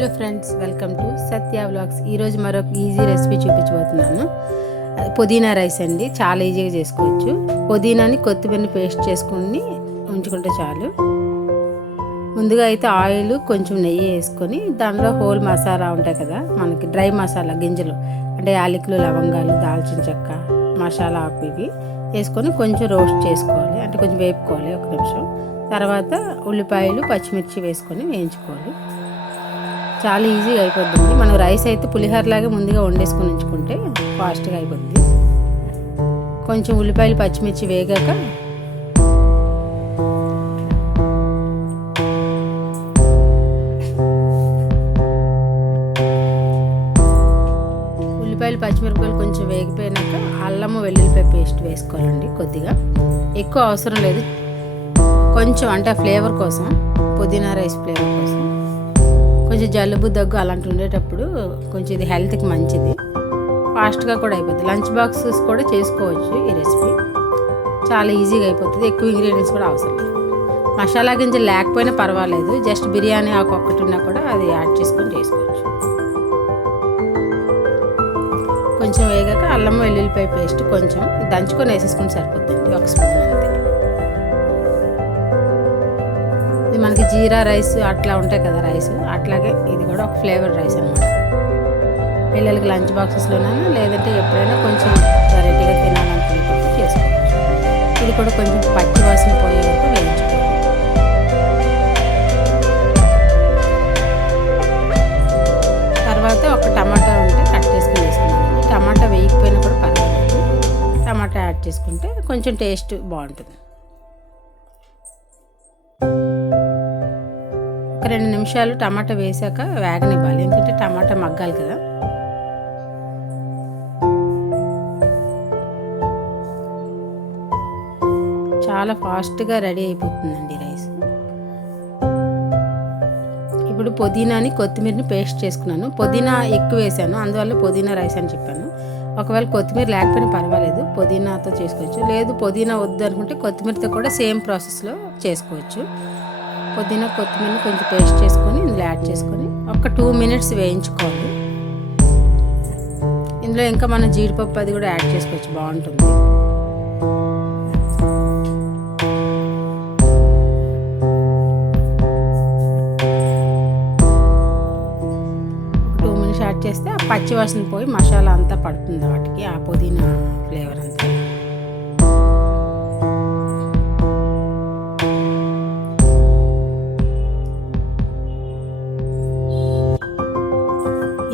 Hello friends, welcome to Satya vlogs. ఈరోజు మరొక easy recipe చూపించబోతున్నాను. పుదీనా రైస్ అండి. చాలా ఈజీగా చేసుకోవచ్చు. పుదీనాని కొత్తిమీరని పేస్ట్ చేసుకుని ఉంచుకుంటే చాలు. ముందుగా అయితే ఆయిల్ కొంచెం నెయ్యి వేసుకొని దానిలో హోల్ మసాలా ఉంటాయి కదా, మనకి డ్రై మసాలా గింజలు అంటే యాలకులు, లవంగాలు, దాల్చిన చెక్క, మసాలా ఆకు ఇవి వేసుకొని కొంచెం రోస్ట్ చేసుకోవాలి, అంటే కొంచెం వేపుకోవాలి ఒక నిమిషం. తర్వాత ఉల్లిపాయలు, పచ్చిమిర్చి వేసుకొని వేయించుకోవాలి. చాలా ఈజీగా అయిపోతుంది. మనం రైస్ అయితే పులిహోరలాగా ముందుగా వండేసుకొని ఉంచుకుంటే ఫాస్ట్గా అయిపోద్ది. కొంచెం ఉల్లిపాయలు, పచ్చిమిర్చి వేగాక పచ్చిమిరపకాయలు కొంచెం వేగిపోయినాక అల్లము, వెల్లుల్లిపాయ పేస్ట్ వేసుకోవాలండి. కొద్దిగా ఎక్కువ అవసరం లేదు, కొంచెం అంటే ఫ్లేవర్ కోసం, పుదీనా రైస్ ఫ్లేవర్ కోసం. కొంచెం జలుబు, దగ్గు అలాంటి ఉండేటప్పుడు కొంచెం ఇది హెల్త్కి మంచిది, ఫాస్ట్గా కూడా అయిపోతుంది. లంచ్ బాక్సెస్ కూడా చేసుకోవచ్చు ఈ రెసిపీ. చాలా ఈజీగా అయిపోతుంది. ఎక్కువ ఇంగ్రీడియంట్స్ కూడా అవసరం లేదు. మసాలా గింజలు లేకపోయినా పర్వాలేదు, జస్ట్ బిర్యానీ ఆకు ఒక్కటి ఉన్నా కూడా అది యాడ్ చేసుకొని చేసుకోవచ్చు. కొంచెం వేగాక అల్లం, వెల్లుల్లిపాయ పేస్ట్ కొంచెం దంచుకొని వేసేసుకుని సరిపోతుంది, ఒక స్పూన్ అంతే. ఇది మనకి జీరా రైస్ అట్లా ఉంటాయి కదా రైస్, అట్లాగే ఇది కూడా ఒక ఫ్లేవర్ రైస్ అనమాట. పిల్లలకి లంచ్ బాక్సెస్లోనైనా లేదంటే ఎప్పుడైనా కొంచెం వెరైటీగా తినాలనుకునేటప్పుడు చేసుకోవచ్చు. ఇది కూడా కొంచెం పచ్చి వాసన పోయే వరకు వేయించుకోవాలి. తర్వాత ఒక టమాటా ఉంటే కట్ చేసుకుని వేసుకున్నాను. టమాటా వేయకపోయినా కూడా పర్వాలేదు, టమాటా యాడ్ చేసుకుంటే కొంచెం టేస్ట్ బాగుంటుంది. ఒక 2 నిమిషాలు టమాటా వేసాక వేగనివ్వాలి, ఎందుకంటే టమాటా మగ్గాలి కదా. చాలా ఫాస్ట్గా రెడీ అయిపోతుందండి రైస్. ఇప్పుడు పుదీనాని, కొత్తిమీరని పేస్ట్ చేసుకున్నాను. పుదీనా ఎక్కువ వేసాను, అందువల్ల పుదీనా రైస్ అని చెప్పాను. ఒకవేళ కొత్తిమీర లేకపోయినా పర్వాలేదు, పుదీనాతో చేసుకోవచ్చు. లేదు పుదీనా వద్దు అనుకుంటే కొత్తిమీరతో కూడా సేమ్ ప్రాసెస్లో చేసుకోవచ్చు. పుదీనా, కొత్తిమీరని కొంచెం పేస్ట్ చేసుకొని ఇందులో యాడ్ చేసుకొని ఒక 2 మినిట్స్ వేయించుకోవాలి. ఇందులో ఇంకా మనం జీడిపప్పు అది కూడా యాడ్ చేసుకోవచ్చు, బాగుంటుంది. యాడ్ చేస్తే ఆ పచ్చి వాసన పోయి మసాలా అంతా పడుతుంది వాటికి, ఆ పుదీనా ఫ్లేవర్ అంతా.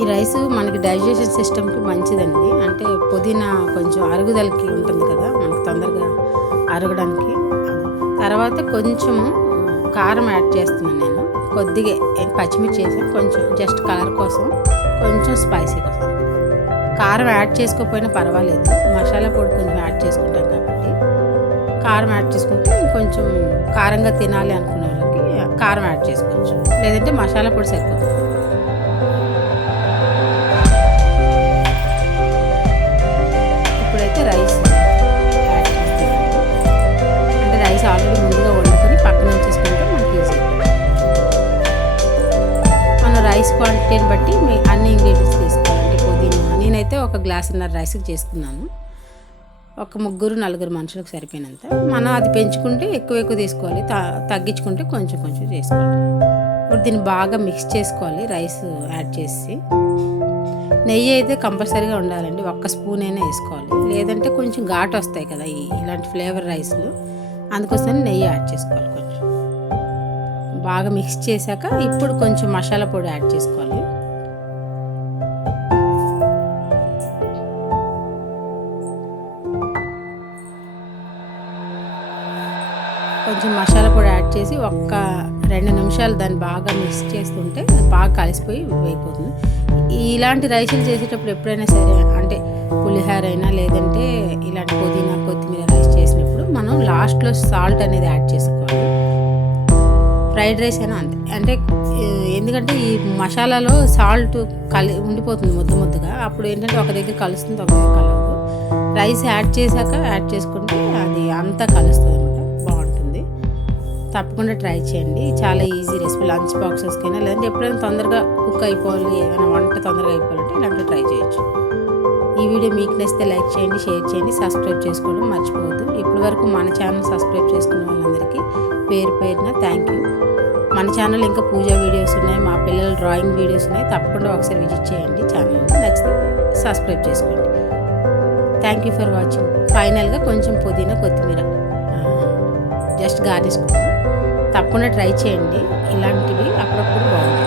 ఈ రైస్ మనకి డైజెషన్ సిస్టమ్కి మంచిదండి. అంటే పుదీనా కొంచెం అరుగుదలకి ఉంటుంది కదా, మనకు తొందరగా అరగడానికి. తర్వాత కొంచెం కారం యాడ్ చేస్తున్నాను నేను, కొద్దిగా పచ్చిమిర్చి వేసాను, కొంచెం జస్ట్ కలర్ కోసం, కొంచెం స్పైసీ కోసం. కారం యాడ్ చేసుకోకపోయినా పర్వాలేదు, మసాలా పొడి కొంచెం యాడ్ చేసుకుంటాం కాబట్టి. కారం యాడ్ చేసుకుంటే కొంచెం కారంగా తినాలి అనుకునే వాళ్ళకి కారం యాడ్ చేసుకోవచ్చు, లేదంటే మసాలా పొడి సరిపోతుంది. ఇప్పుడైతే రైస్ యాడ్ చేస్తున్నాను. అంటే రైస్ ఆల్రెడీ ముందుగా వండుకొని పక్కన ఉంచేసుకుంటే మనకి ఈజీ. రైస్ క్వాంటిటీని బట్టి అన్ని ఇంగ్రీడియంట్స్ తీసుకోవాలండి. పుదీనా నేనైతే 1 గ్లాసున్నర రైస్కి చేసుకున్నాను. ఒక 3-4 మనుషులకు సరిపోయినంత. మనం అది పెంచుకుంటే ఎక్కువ తీసుకోవాలి, తగ్గించుకుంటే కొంచెం చేసుకోవాలి. ఇప్పుడు దీన్ని బాగా మిక్స్ చేసుకోవాలి రైస్ యాడ్ చేసి. నెయ్యి అయితే కంపల్సరీగా ఉండాలండి, 1 స్పూన్ అయినా వేసుకోవాలి, లేదంటే కొంచెం ఘాటు వస్తాయి కదా ఇలాంటి ఫ్లేవర్ రైస్లు, అందుకోసమే నెయ్యి యాడ్ చేసుకోవాలి. కొంచెం బాగా మిక్స్ చేశాక ఇప్పుడు కొంచెం మసాలా పొడి యాడ్ చేసుకోవాలి. కొంచెం మసాలా పొడి యాడ్ చేసి 1-2 నిమిషాలు దాన్ని బాగా మిక్స్ చేస్తుంటే బాగా కలిసిపోయి వేగిపోతుంది. ఇలాంటి రైసులు చేసేటప్పుడు ఎప్పుడైనా సరే, అంటే పులిహోర అయినా లేదంటే ఇలాంటి పుదీనా, కొత్తిమీర రైస్ చేసినప్పుడు మనం లాస్ట్లో సాల్ట్ అనేది యాడ్ చేసుకోవాలి. ఫ్రైడ్ రైస్ అయినా అంతే. అంటే ఎందుకంటే ఈ మసాలాలో సాల్ట్ ఉండిపోతుంది ముద్దగా, అప్పుడు ఏంటంటే ఒక దగ్గర కలుస్తుంది, ఒక దగ్గర కలవదు. రైస్ యాడ్ చేసుకుంటే అది అంతా కలుస్తుంది అనమాట, బాగుంటుంది. తప్పకుండా ట్రై చేయండి. చాలా ఈజీ రెసిపీ, లంచ్ బాక్సెస్కైనా లేదంటే ఎప్పుడైనా తొందరగా కుక్ అయిపోవాలి, ఏదైనా వంట తొందరగా అయిపోవాలంటే ఇలాంటివి ట్రై చేయొచ్చు. ఈ వీడియో మీకు నచ్చితే లైక్ చేయండి, షేర్ చేయండి, సబ్స్క్రైబ్ చేసుకోవడం మర్చిపోవద్దు. ఇప్పటి వరకు మన ఛానల్ సబ్స్క్రైబ్ చేసుకున్న వాళ్ళందరికీ పేరు పేరున థ్యాంక్ యూ. మన ఛానల్ ఇంకా పూజా వీడియోస్ ఉన్నాయి, మా పిల్లల డ్రాయింగ్ వీడియోస్ ఉన్నాయి. తప్పకుండా ఒకసారి విజిట్ చేయండి ఛానల్, నచ్చితే సబ్స్క్రైబ్ చేసుకోండి. Thank you for watching. ఫైనల్గా కొంచెం పుదీనా కొత్తిమీర జస్ట్ గార్నిష్. తప్పకుండా ట్రై చేయండి, ఇలాంటివి అప్పుడప్పుడు బాగుంటాయి.